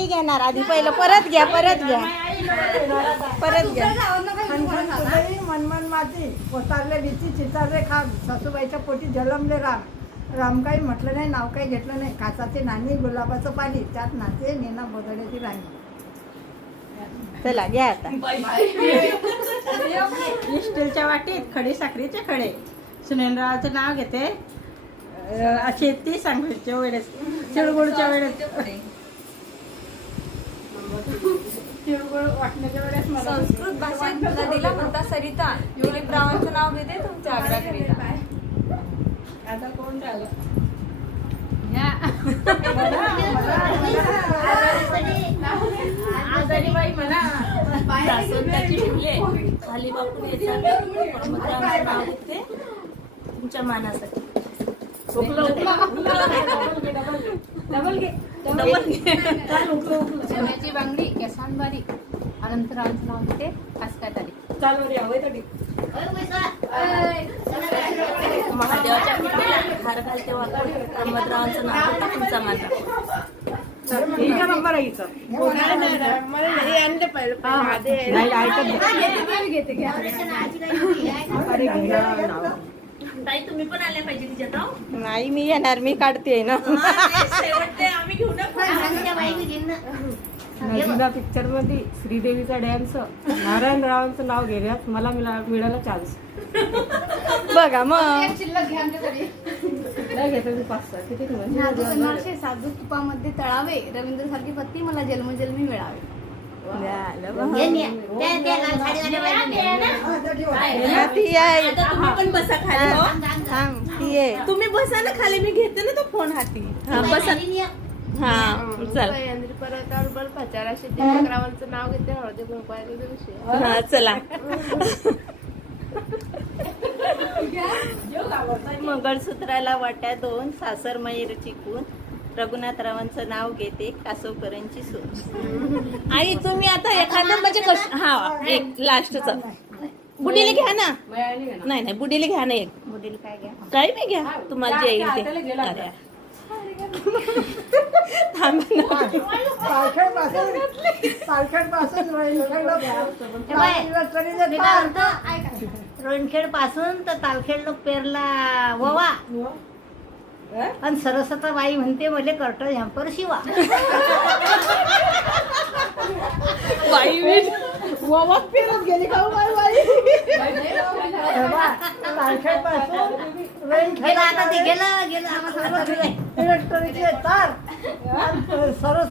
नाही घेणार, आधी पहिलं परत घ्या, परत घ्या, परत घ्या. मनमन माती कोतारले भीती चितारले खाम, सासूबाईच्या पोटी जलमले राम. राम काही म्हटलं नाही, नाव काही घेतलं नाही. काचाचे नाणी, गुलाबाचं पाणी, त्यात नाते नेना बदड्याची राणी. चला घ्या आता. स्टीलच्या वाटीत खडी साखरेचे खडे. सुनेनरावाचं नाव घेते. असे 30 सांगलीच्या वेळेस, तिळगुळच्या वेळेस, तिळगुळ वाटण्याच्या वेळेस मला संस्कृत भाषेत नदीला म्हणता सरिता. युलिप रावांचं नाव घेते तुमच्या आग्राकरिता. आता कोण झालं? आजारीबाई म्हणा. सासवंताची शिवले खाली बापून येतात. परमद्रावांचं नाव घेते तुमच्या मानासाठी. शेवयाची बांगडी केसान बारीक. अनंतरावांचं नाव घेते खासकाय तारीख. महादेवाच्या पिंडीला हार घालते वाकून. परमद्रावांचं नाव घेते तुमचा मानासाठी. नंबर आहे हिचं. ताई तुम्ही पण आल्या पाहिजे तिच्यात. नाही मी येणार, मी काढते ना. शेवटचे आम्ही घेऊन नदीला पिक्चर मध्ये श्रीदेवीचा डॅन्स, नारायण रावांचं नाव घेण्यात मला मिळाला चान्स. बघा मग घेतो मी 5-6 किती नादू साधू तुपामध्ये तळावे. रवींद्र सारखी पत्नी मला जन्मजन्मी मिळावे. ती आहे. आता तुम्ही पण बसा खाली. हो. थांब, ती आहे. तुम्ही बसा ना खाली, मी घेते ना तो फोन हाती. हा बसा. हा चल. परत बळपाचारा शेतीरावांचं नाव घेते हळदी कुंकवाच्या दिवशी. हा चला. मंगळसूत्राला वाट्या 2, सासर मयूर चिकून. रघुनाथरावांचं नाव घेते कासवकरांची सून. आई तुम्ही आता एखादं म्हणजे हा एक लास्टचा बुडीले घ्या ना. नाही नाही बुडीले घ्या ना. एक बुडील काय घ्या, काही नाही घ्या, तुम्हाला जे येईल ते. अरे थांब ना. रोणखेड पासून तर तालखेड लोक पेरला ववा. आणि सरस्वता बाई म्हणते मले कर्ट झॅम्पर शिवा. बाई ववा फिरत गेली का बाई. तालखेड पासून आता ते गेलं आम्हाला सरस